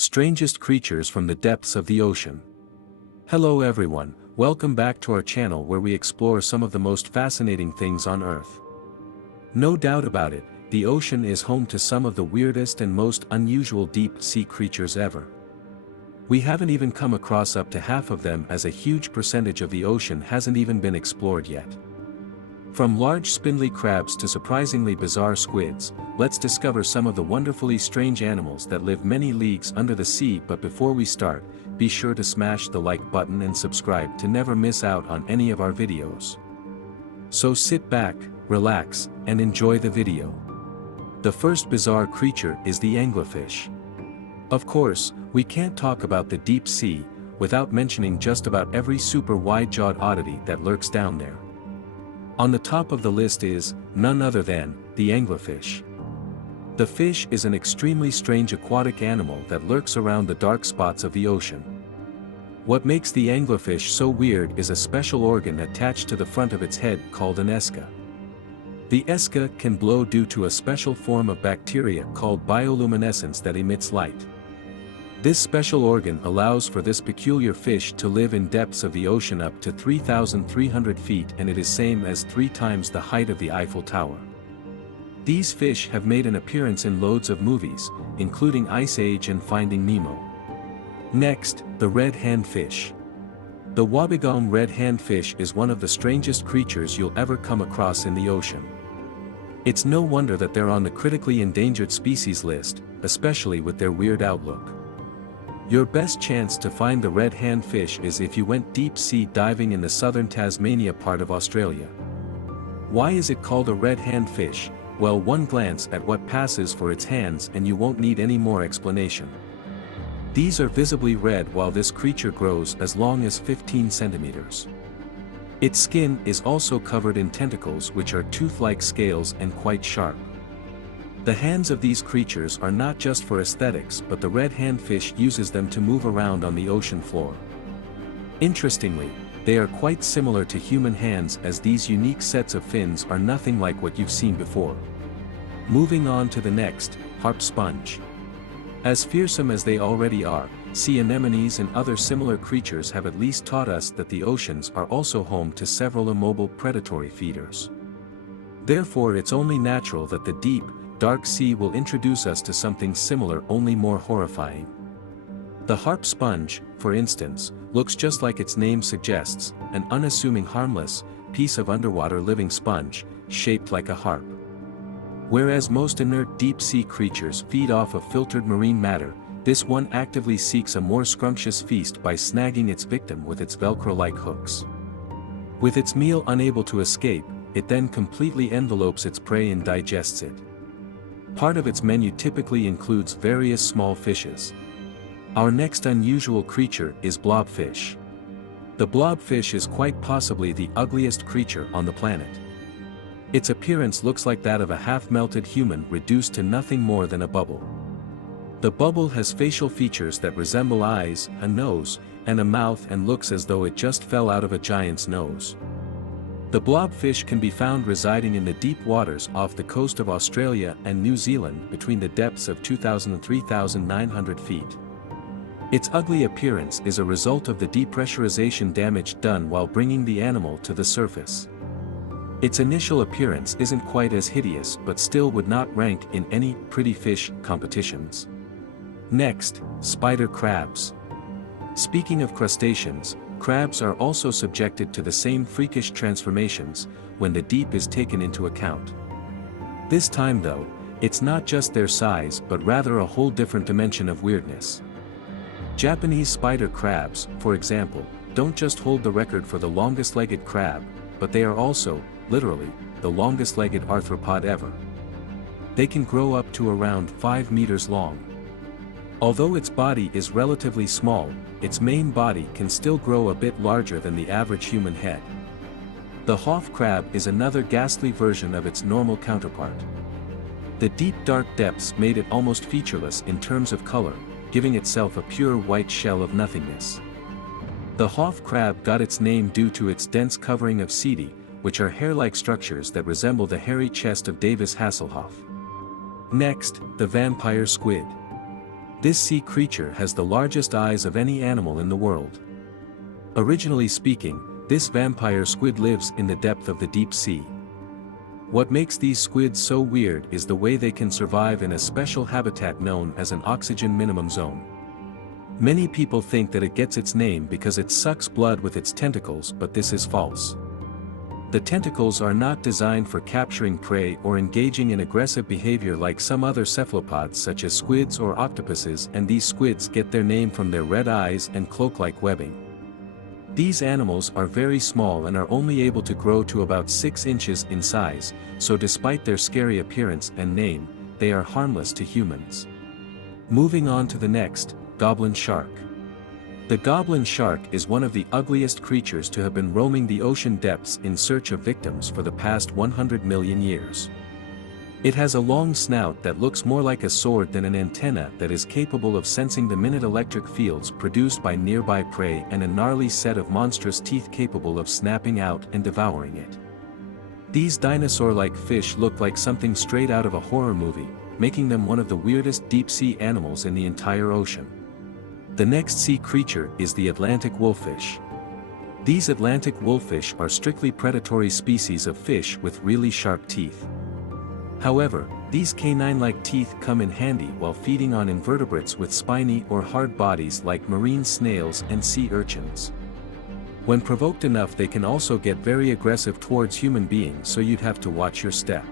Strangest creatures from the depths of the ocean. Hello everyone, welcome back to our channel where we explore some of the most fascinating things on Earth. No doubt about it, the ocean is home to some of the weirdest and most unusual deep-sea creatures ever. We haven't even come across up to half of them, as a huge percentage of the ocean hasn't even been explored yet. From large spindly crabs to surprisingly bizarre squids, let's discover some of the wonderfully strange animals that live many leagues under the sea. But before we start, be sure to smash the like button and subscribe to never miss out on any of our videos. So sit back, relax, and enjoy the video. The first bizarre creature is the anglerfish. Of course, we can't talk about the deep sea without mentioning just about every super wide-jawed oddity that lurks down there. On the top of the list is none other than the anglerfish. The fish is an extremely strange aquatic animal that lurks around the dark spots of the ocean. What makes the anglerfish so weird is a special organ attached to the front of its head called an esca. The esca can blow due to a special form of bacteria called bioluminescence that emits light. This special organ allows for this peculiar fish to live in depths of the ocean up to 3,300 feet, and it is same as 3 times the height of the Eiffel Tower. These fish have made an appearance in loads of movies, including Ice Age and Finding Nemo. Next, the red handfish. The wobbegong red handfish is one of the strangest creatures you'll ever come across in the ocean. It's no wonder that they're on the critically endangered species list, especially with their weird outlook. Your best chance to find the red handfish is if you went deep-sea diving in the southern Tasmania part of Australia. Why is it called a red handfish? Well, one glance at what passes for its hands and you won't need any more explanation. These are visibly red, while this creature grows as long as 15 centimeters. Its skin is also covered in tentacles, which are tooth-like scales and quite sharp. The hands of these creatures are not just for aesthetics, but the red handfish uses them to move around on the ocean floor. Interestingly, they are quite similar to human hands, as these unique sets of fins are nothing like what you've seen before. Moving on to the next, harp sponge. As fearsome as they already are, sea anemones and other similar creatures have at least taught us that the oceans are also home to several immobile predatory feeders. Therefore, it's only natural that the deep, dark sea will introduce us to something similar, only more horrifying. The harp sponge, for instance, looks just like its name suggests, an unassuming, harmless piece of underwater living sponge, shaped like a harp. Whereas most inert deep-sea creatures feed off of filtered marine matter, this one actively seeks a more scrumptious feast by snagging its victim with its Velcro-like hooks. With its meal unable to escape, it then completely envelopes its prey and digests it. Part of its menu typically includes various small fishes. Our next unusual creature is blobfish. The blobfish is quite possibly the ugliest creature on the planet. Its appearance looks like that of a half-melted human reduced to nothing more than a bubble. The bubble has facial features that resemble eyes, a nose, and a mouth, and looks as though it just fell out of a giant's nose. The blobfish can be found residing in the deep waters off the coast of Australia and New Zealand between the depths of 2,000 and 3,900 feet. Its ugly appearance is a result of the depressurization damage done while bringing the animal to the surface. Its initial appearance isn't quite as hideous, but still would not rank in any pretty fish competitions. Next, spider crabs. Speaking of crustaceans, crabs are also subjected to the same freakish transformations when the deep is taken into account. This time though, it's not just their size but rather a whole different dimension of weirdness. Japanese spider crabs, for example, don't just hold the record for the longest-legged crab, but they are also, literally, the longest-legged arthropod ever. They can grow up to around 5 meters long. Although its body is relatively small, its main body can still grow a bit larger than the average human head. The Hoff crab is another ghastly version of its normal counterpart. The deep dark depths made it almost featureless in terms of color, giving itself a pure white shell of nothingness. The Hoff crab got its name due to its dense covering of setae, which are hair-like structures that resemble the hairy chest of Davis Hasselhoff. Next, the vampire squid. This sea creature has the largest eyes of any animal in the world. Originally speaking, this vampire squid lives in the depth of the deep sea. What makes these squids so weird is the way they can survive in a special habitat known as an oxygen minimum zone. Many people think that it gets its name because it sucks blood with its tentacles, but this is false. The tentacles are not designed for capturing prey or engaging in aggressive behavior like some other cephalopods such as squids or octopuses, and these squids get their name from their red eyes and cloak-like webbing. These animals are very small and are only able to grow to about 6 inches in size, so despite their scary appearance and name, they are harmless to humans. Moving on to the next, goblin shark. The goblin shark is one of the ugliest creatures to have been roaming the ocean depths in search of victims for the past 100 million years. It has a long snout that looks more like a sword than an antenna that is capable of sensing the minute electric fields produced by nearby prey, and a gnarly set of monstrous teeth capable of snapping out and devouring it. These dinosaur-like fish look like something straight out of a horror movie, making them one of the weirdest deep-sea animals in the entire ocean. The next sea creature is the Atlantic wolffish. These Atlantic wolffish are strictly predatory species of fish with really sharp teeth. However, these canine-like teeth come in handy while feeding on invertebrates with spiny or hard bodies like marine snails and sea urchins. When provoked enough, they can also get very aggressive towards human beings, so you'd have to watch your step.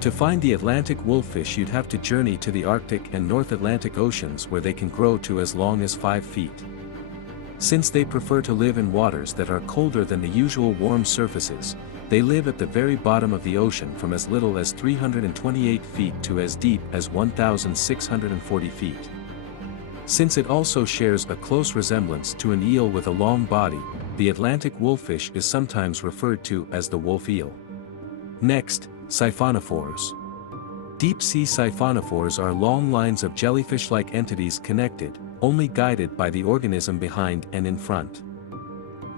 To find the Atlantic wolffish, you'd have to journey to the Arctic and North Atlantic Oceans, where they can grow to as long as 5 feet. Since they prefer to live in waters that are colder than the usual warm surfaces, they live at the very bottom of the ocean from as little as 328 feet to as deep as 1,640 feet. Since it also shares a close resemblance to an eel with a long body, the Atlantic wolffish is sometimes referred to as the wolf eel. Next, siphonophores. Deep-sea siphonophores are long lines of jellyfish-like entities connected, only guided by the organism behind and in front.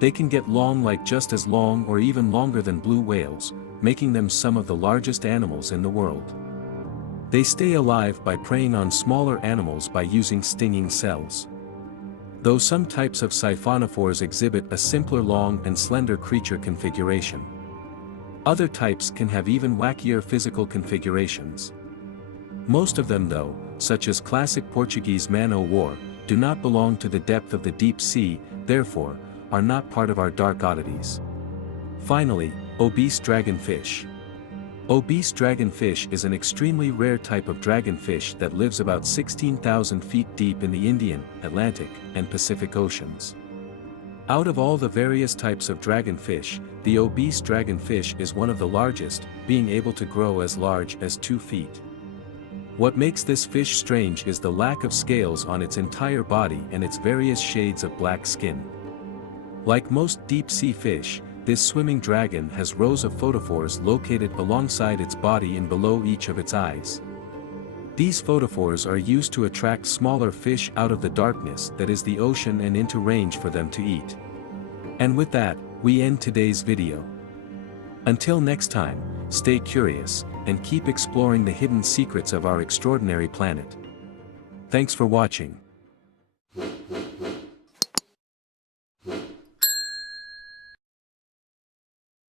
They can get long, like just as long or even longer than blue whales, making them some of the largest animals in the world. They stay alive by preying on smaller animals by using stinging cells. Though some types of siphonophores exhibit a simpler long and slender creature configuration, other types can have even wackier physical configurations. Most of them, though, such as classic Portuguese man-o'-war, do not belong to the depth of the deep sea, therefore, are not part of our dark oddities. Finally, obese dragonfish. Obese dragonfish is an extremely rare type of dragonfish that lives about 16,000 feet deep in the Indian, Atlantic, and Pacific Oceans. Out of all the various types of dragonfish, the obese dragonfish is one of the largest, being able to grow as large as 2 feet. What makes this fish strange is the lack of scales on its entire body and its various shades of black skin. Like most deep-sea fish, this swimming dragon has rows of photophores located alongside its body and below each of its eyes. These photophores are used to attract smaller fish out of the darkness that is the ocean and into range for them to eat. And with that, we end today's video. Until next time, stay curious, and keep exploring the hidden secrets of our extraordinary planet. Thanks for watching.